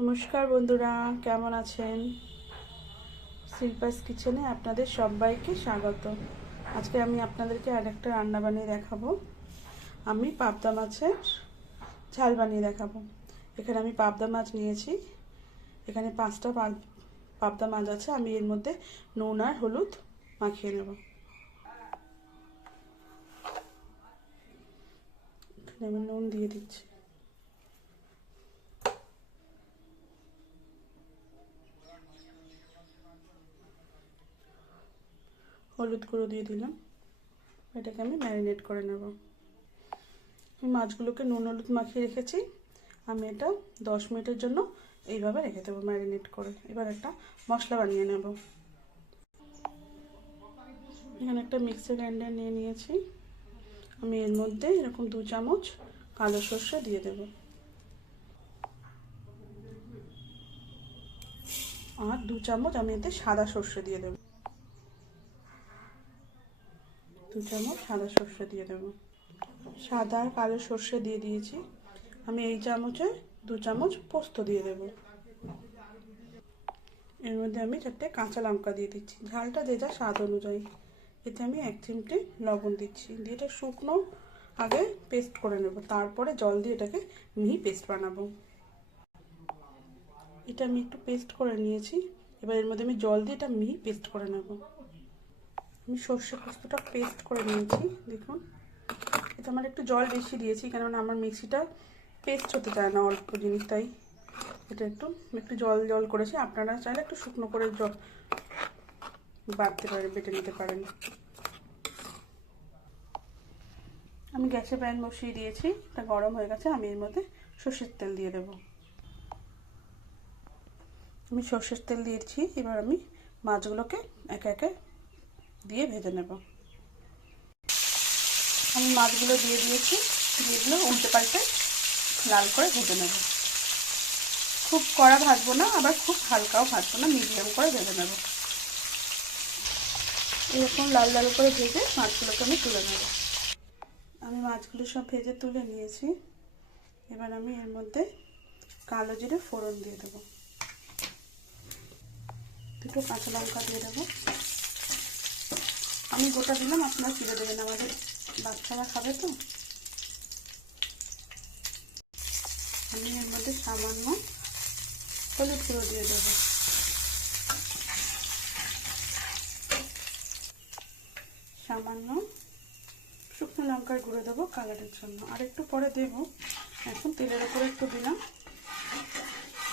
নমস্কার বন্ধুরা, কেমন আছেন? শিল্পাস কিচেনে আপনাদের সবাইকে স্বাগত। আজকে আমি আপনাদেরকে আরেকটা রান্না বানিয়ে দেখাবো। আমি পাবদা মাছের ঝাল বানিয়ে দেখাবো। এখানে আমি পাবদা মাছ নিয়েছি। এখানে 5টা পাবদা মাছ আছে। আমি এর মধ্যে নুন আর হলুদ মাখিয়ে নেব। এখানে আমি নুন দিয়ে দিচ্ছি। হলুদ গুঁড়ো দিয়ে দিলাম। এটাকে আমি ম্যারিনেট করে নেব। আমি মাছগুলোকে নুন হলুদ মাখিয়ে রেখেছি। আমি এটা 10 মিনিটের জন্য এইভাবে রেখে দেবো ম্যারিনেট করে। এবার একটা মশলা বানিয়ে নেব। এখানে একটা মিক্সার গ্রাইন্ডার নিয়ে নিয়েছি। আমি এর মধ্যে এরকম 2 চামচ কালো সর্ষে দিয়ে দেব আর 2 চামচ আমি এতে সাদা সর্ষে দিয়ে দেব। 2 চামচ সাদা সর্ষে দিয়ে দেব। সাদা আর কালো সর্ষে দিয়ে দিয়েছি। আমি এই চামচে 2 চামচ পোস্ত দিয়ে দেব। এর মধ্যে আমি 4টে কাঁচা লঙ্কা দিয়ে দিচ্ছি। ঝালটা যে যা স্বাদ অনুযায়ী। এতে আমি 1 চিমটে লবণ দিচ্ছি। দিয়ে এটা শুকনো আগে পেস্ট করে নেব, তারপরে জল দিয়ে এটাকে মিহি পেস্ট বানাবো। এটা আমি একটু পেস্ট করে নিয়েছি। এবার এর মধ্যে আমি জল দিয়ে এটা মিহি পেস্ট করে নেব। আমি সর্ষে পোস্তটা পেস্ট করে নিয়েছি। দেখুন, এটা আমার একটু জল বেশি দিয়েছি, কেননা আমার মিক্সিটা পেস্ট হতে চায় না অল্প জিনিস, তাই এটা একটু একটু জল জল করেছি। আপনারা চাইলে একটু শুকনো করে জল বাটতে পারেন, বেটে নিতে পারেন। আমি গ্যাসে প্যান বসিয়ে দিয়েছি। এটা গরম হয়ে গেছে। আমি এর মধ্যে সর্ষের তেল দিয়ে দেব। আমি সর্ষের তেল দিয়েছি। এবার আমি মাছগুলোকে একে একে দিয়ে ভেজে নেব। আমি মাছগুলো দিয়ে দিয়েছি। যেগুলো উল্টে পাল্টে লাল করে ভেজে নেব। খুব কড়া ভাজবো না, আবার খুব হালকাও ভাজবো না, মিডিয়াম করে ভেজে নেব। এরকম লাল লাল করে ভেজে মাছগুলোকে আমি তুলে নেব। আমি মাছগুলো সব ভেজে তুলে নিয়েছি। এবার আমি এর মধ্যে কালো জিরে ফোড়ন দিয়ে দেবো। 2টো কাঁচা লঙ্কা দিয়ে দেবো। আমি গোটা দিলাম, আপনারা চিড়ে দেবেন, আমাদের বাচ্চারা খাবে তো। আমি এর মধ্যে সামান্য হলুদ গুঁড়ো দিয়ে দেবো। সামান্য শুকনো লঙ্কার গুঁড়ো দেবো কালারের জন্য, আর একটু পরে দেবো। এখন তেলের ওপরে একটু দিলাম।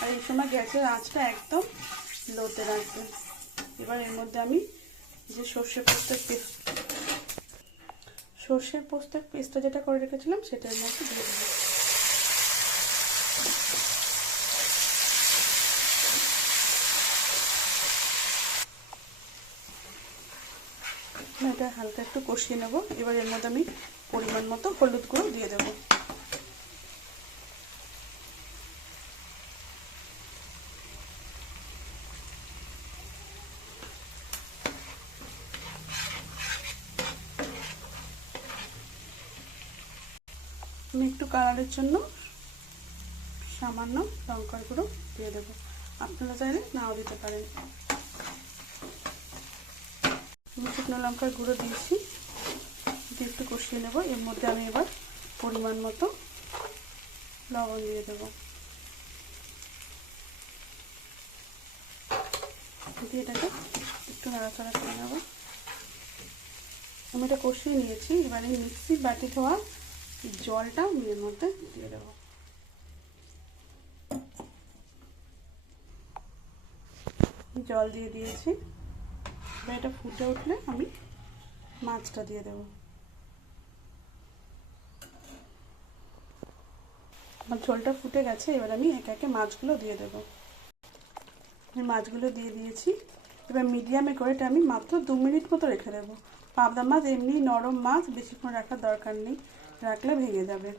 আর এই সময় গ্যাসের আঁচটা একদম লোতে রাখবেন। এবার এর মধ্যে আমি যে সর্ষের পোস্তের পেস্টটা যেটা করে রেখেছিলাম সেটা এর মধ্যে দিয়ে দেবো। এটা হালকা একটু কষিয়ে নেব। এবার এর মধ্যে আমি পরিমাণ মতো হলুদ গুঁড়ো দিয়ে দেবো। আমি একটু কালারের জন্য সামান্য লঙ্কার গুঁড়ো দিয়ে দেবো। আপনারা চাইলে নাও দিতে পারেন। আমি শুকনো লঙ্কার গুঁড়ো দিয়েছি। দিয়ে একটু কষিয়ে নেব। এর মধ্যে আমি এবার পরিমাণ মতো লবণ দিয়ে দেবো। দিয়ে এটাকে একটু নাড়াচাড়া করে নেব। আমি এটা কষিয়ে নিয়েছি। এবার এই মিক্সির বাটি ধোয়া জলটা আমি এর মধ্যে দিয়ে দেবো। জল দিয়ে দিয়েছি। এবার এটা ফুটে উঠলে আমি মাছটা দিয়ে দেবো। আমার ঝোলটা ফুটে গেছে। এবার আমি একে একে মাছগুলো দিয়ে দেবো। আমি মাছগুলো দিয়ে দিয়েছি। এবার মিডিয়ামে করে এটা আমি মাত্র 2 মিনিট মতো রেখে দেবো। পাবদা মাছ এমনি নরম মাছ, বেশিক্ষণ রাখার দরকার নেই, রাখলে ভেঙে যাবে।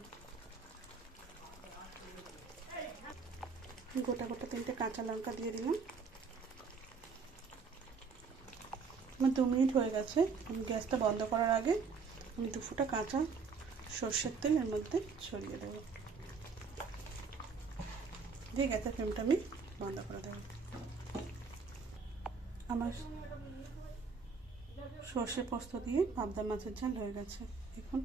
গোটা গোটা 3টে কাঁচা লঙ্কা দিয়ে দিলাম। আমার 2 মিনিট হয়ে গেছে। আমি গ্যাসটা বন্ধ করার আগে আমি 2 ফোঁটা কাঁচা সর্ষের তেল এর মধ্যে ছড়িয়ে দেবো। দিয়ে গ্যাসের ফ্লেমটা আমি বন্ধ করে দেবো। আমার সর্ষে পোস্ত দিয়ে পাবদা মাছের ঝাল হয়ে গেছে। দেখুন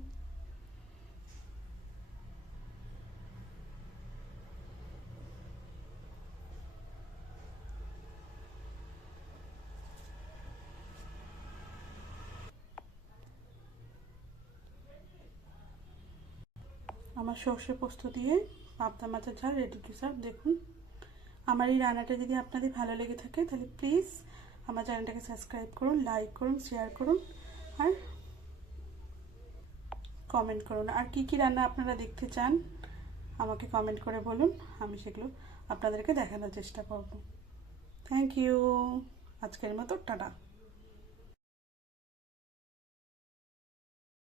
আমার সর্ষে পোস্ত দিয়ে পাবদা মাছের ঝাল রেডি টু সার্ভ। দেখুন আমার এই রান্নাটা যদি আপনাদের ভালো লেগে থাকে তাহলে প্লিজ আমার চ্যানেলটাকে সাবস্ক্রাইব করুন, লাইক করুন, শেয়ার করুন আর কমেন্ট করুন। আর কি কি রান্না আপনারা দেখতে চান আমাকে কমেন্ট করে বলুন, আমি সেগুলো আপনাদেরকে দেখানোর চেষ্টা করব। Thank you. আজকের মতো টাটা।